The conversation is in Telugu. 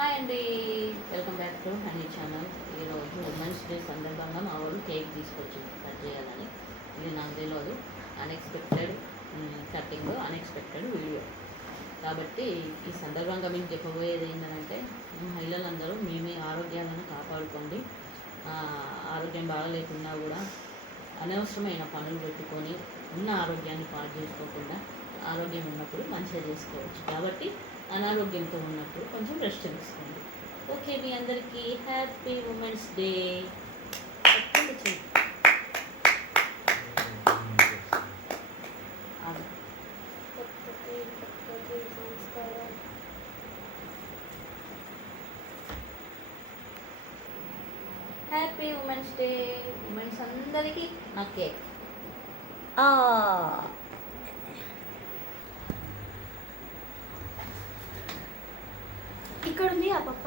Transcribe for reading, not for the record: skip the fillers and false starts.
హాయ్ అండి, welcome back to honey channel. ఈరోజు ఉమెన్స్ డే సందర్భంగా మా వాళ్ళు కేక్ తీసుకొచ్చి కట్ చేయాలని. ఇది నాకు తెలియదు, అన్ఎక్స్పెక్టెడ్ కటింగ్, అన్ఎక్స్పెక్టెడ్ వీడియో. కాబట్టి ఈ సందర్భంగా మీకు చెప్పబోయేది ఏంటంటే, మహిళలందరూ మీ ఆరోగ్యాలను కాపాడుకోండి. ఆరోగ్యం బాగాలేకున్నా కూడా అనవసరమైన పనులు పెట్టుకొని ఉన్న ఆరోగ్యాన్ని పాడు చేసుకోకుండా ఆరోగ్యం ఉన్నప్పుడు మంచిగా చేసుకోవచ్చు. కాబట్టి అనారోగ్యంతో ఉన్నప్పుడు కొంచెం రెస్ట్ తీసుకోండి. ఓకే, మీ అందరికీ happy women's day. Happy women's day. Women's అందరికీ నా కేక్. ఇక్కడ ఉంది ఆ పప్ప.